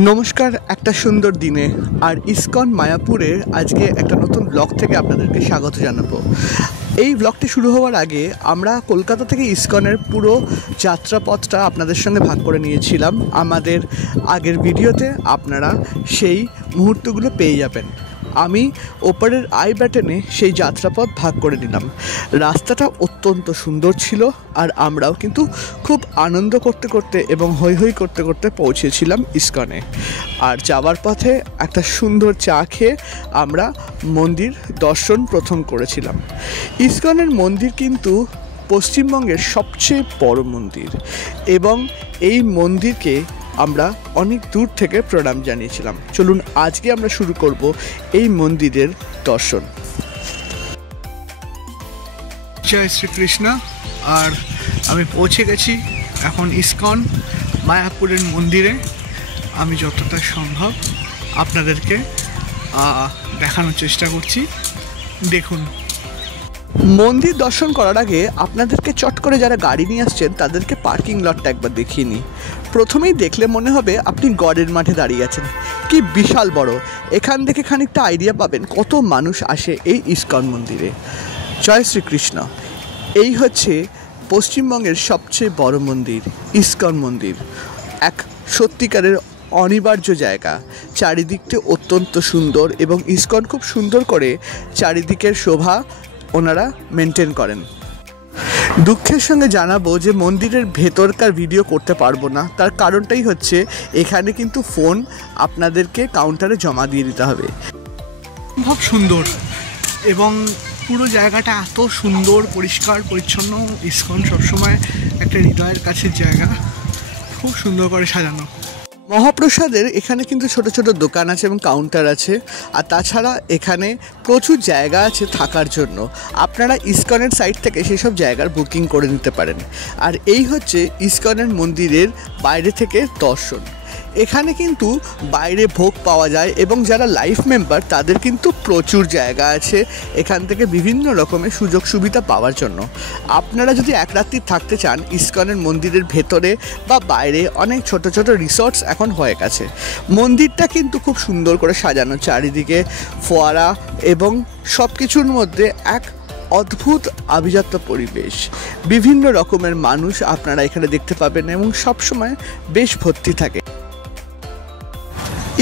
নমস্কার, একটা সুন্দর দিনে আর ইসকন মায়াপুরের আজকে একটা নতুন ব্লগ থেকে আপনাদেরকে স্বাগত জানাবো। এই ব্লগটি শুরু হওয়ার আগে আমরা কলকাতা থেকে ইসকনের পুরো যাত্রাপথটা আপনাদের সঙ্গে ভাগ করে নিয়েছিলাম। আমাদের আগের ভিডিওতে আপনারা সেই মুহূর্তগুলো পেয়ে যাবেন। আমি ওপরের আই বাটনে সেই যাত্রাপথ ভাগ করে নিলাম। রাস্তাটা অত্যন্ত সুন্দর ছিল আর আমরাও কিন্তু খুব আনন্দ করতে করতে এবং হৈ হৈ করতে করতে পৌঁছেছিলাম ইসকনে। আর যাওয়ার পথে একটা সুন্দর চা খেয়ে আমরা মন্দির দর্শন প্রথম করেছিলাম। ইসকনের মন্দির কিন্তু পশ্চিমবঙ্গের সবচেয়ে বড় মন্দির এবং এই মন্দিরকে আমরা অনেক দূর থেকে প্রণাম জানিয়েছিলাম। চলুন আজকে আমরা শুরু করব এই মন্দিরের দর্শন। জয় শ্রীকৃষ্ণ। আর আমি পৌঁছে গেছি এখন ইসকন মায়াপুরের মন্দিরে। আমি যতটা সম্ভব আপনাদেরকে দেখানোর চেষ্টা করছি, দেখুন। মন্দির দর্শন করার আগে আপনাদেরকে চট করে যারা গাড়ি নিয়ে আসছেন তাদেরকে পার্কিং লটটা একবার দেখিয়ে নিই। প্রথমেই দেখলে মনে হবে আপনি গড়ের মাঠে দাঁড়িয়ে আছেন। কি বিশাল বড়! এখান থেকে খানিকটা আইডিয়া পাবেন কত মানুষ আসে এই ইসকন মন্দিরে। জয় শ্রীকৃষ্ণ। এই হচ্ছে পশ্চিমবঙ্গের সবচেয়ে বড় মন্দির, ইসকন মন্দির। এক সত্যিকারের অনিবার্য জায়গা। চারিদিকটা অত্যন্ত সুন্দর এবং ইসকন খুব সুন্দর করে চারিদিকের শোভা ওনারা মেনটেন করেন। দুঃখের সঙ্গে জানাবো যে মন্দিরের ভেতরকার ভিডিও করতে পারবো না। তার কারণটাই হচ্ছে এখানে কিন্তু ফোন আপনাদেরকে কাউন্টারে জমা দিয়ে দিতে হবে। খুব সুন্দর এবং পুরো জায়গাটা এত সুন্দর, পরিষ্কার পরিচ্ছন্ন। ইসকন সবসময় একটা হৃদয়ের কাছের জায়গা, খুব সুন্দর করে সাজানো। মহাপ্রসাদের এখানে কিন্তু ছোট ছোট দোকান আছে এবং কাউন্টার আছে। আর তাছাড়া এখানে প্রচুর জায়গা আছে থাকার জন্য। আপনারা ইসকনের সাইট থেকে সেসব জায়গার বুকিং করে নিতে পারেন। আর এই হচ্ছে ইসকনের মন্দিরের বাইরে থেকে দর্শন। এখানে কিন্তু বাইরে ভোগ পাওয়া যায় এবং যারা লাইফ মেম্বার তাদের কিন্তু প্রচুর জায়গা আছে এখান থেকে বিভিন্ন রকমের সুযোগ সুবিধা পাওয়ার জন্য। আপনারা যদি এক রাত্রি থাকতে চান ইসকনের মন্দিরের ভেতরে বা বাইরে অনেক ছোট ছোট রিসর্টস এখন হয়ে গেছে। মন্দিরটা কিন্তু খুব সুন্দর করে সাজানো, চারিদিকে ফোয়ারা এবং সব কিছুর মধ্যে এক অদ্ভুত আভিজাত্য পরিবেশ। বিভিন্ন রকমের মানুষ আপনারা এখানে দেখতে পাবেন এবং সবসময় বেশ ভর্তি থাকে।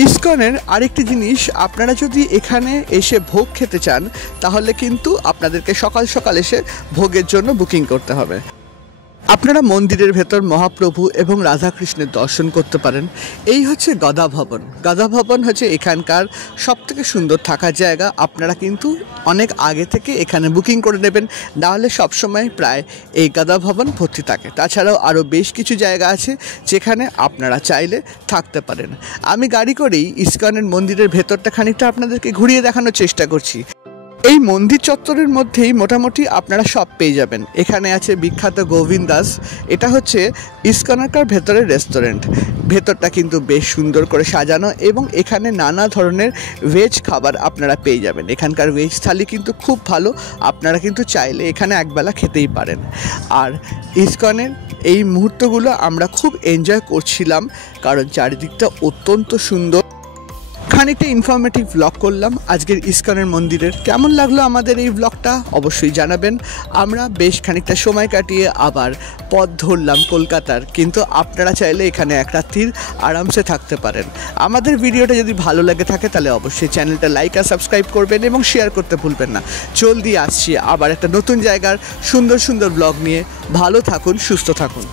ইসকনের আরেকটি জিনিস, আপনারা যদি এখানে এসে ভোগ খেতে চান তাহলে কিন্তু আপনাদেরকে সকাল সকাল এসে ভোগের জন্য বুকিং করতে হবে। আপনারা মন্দিরের ভেতর মহাপ্রভু এবং রাধাকৃষ্ণের দর্শন করতে পারেন। এই হচ্ছে গদা ভবন। গদা ভবন হচ্ছে এখানকার সবথেকে সুন্দর থাকার জায়গা। আপনারা কিন্তু অনেক আগে থেকে এখানে বুকিং করে নেবেন, নাহলে সবসময় প্রায় এই গদা ভবন ভর্তি থাকে। তাছাড়াও আরও বেশ কিছু জায়গা আছে যেখানে আপনারা চাইলে থাকতে পারেন। আমি গাড়ি করেই ইসকনের মন্দিরের ভেতরটা খানিকটা আপনাদেরকে ঘুরিয়ে দেখানোর চেষ্টা করছি। এই মন্দির চত্বরের মধ্যেই মোটামুটি আপনারা সব পেয়ে যাবেন। এখানে আছে বিখ্যাত গোবিন্দাস, এটা হচ্ছে ইসকনকার ভেতরের রেস্টুরেন্ট। ভেতরটা কিন্তু বেশ সুন্দর করে সাজানো এবং এখানে নানা ধরনের ভেজ খাবার আপনারা পেয়ে যাবেন। এখানকার ভেজ থালি কিন্তু খুব ভালো, আপনারা কিন্তু চাইলে এখানে একবেলা খেতেই পারেন। আর ইসকনের এই মুহূর্তগুলো আমরা খুব এনজয় করছিলাম কারণ চারিদিকটা অত্যন্ত সুন্দর। খানিকটা ইনফরমেটিভ ব্লগ করলাম আজকের ইসকনের মন্দিরের। কেমন লাগলো আমাদের এই ব্লগটা অবশ্যই জানাবেন। আমরা বেশ খানিকটা সময় কাটিয়ে আবার পথ ধরলাম কলকাতার, কিন্তু আপনারা চাইলে এখানে এক রাত্রির আরামসে থাকতে পারেন। আমাদের ভিডিওটা যদি ভালো লাগে থাকে তাহলে অবশ্যই চ্যানেলটা লাইক আর সাবস্ক্রাইব করবেন এবং শেয়ার করতে ভুলবেন না। জলদি আসছি আবার একটা নতুন জায়গার সুন্দর সুন্দর ব্লগ নিয়ে। ভালো থাকুন, সুস্থ থাকুন।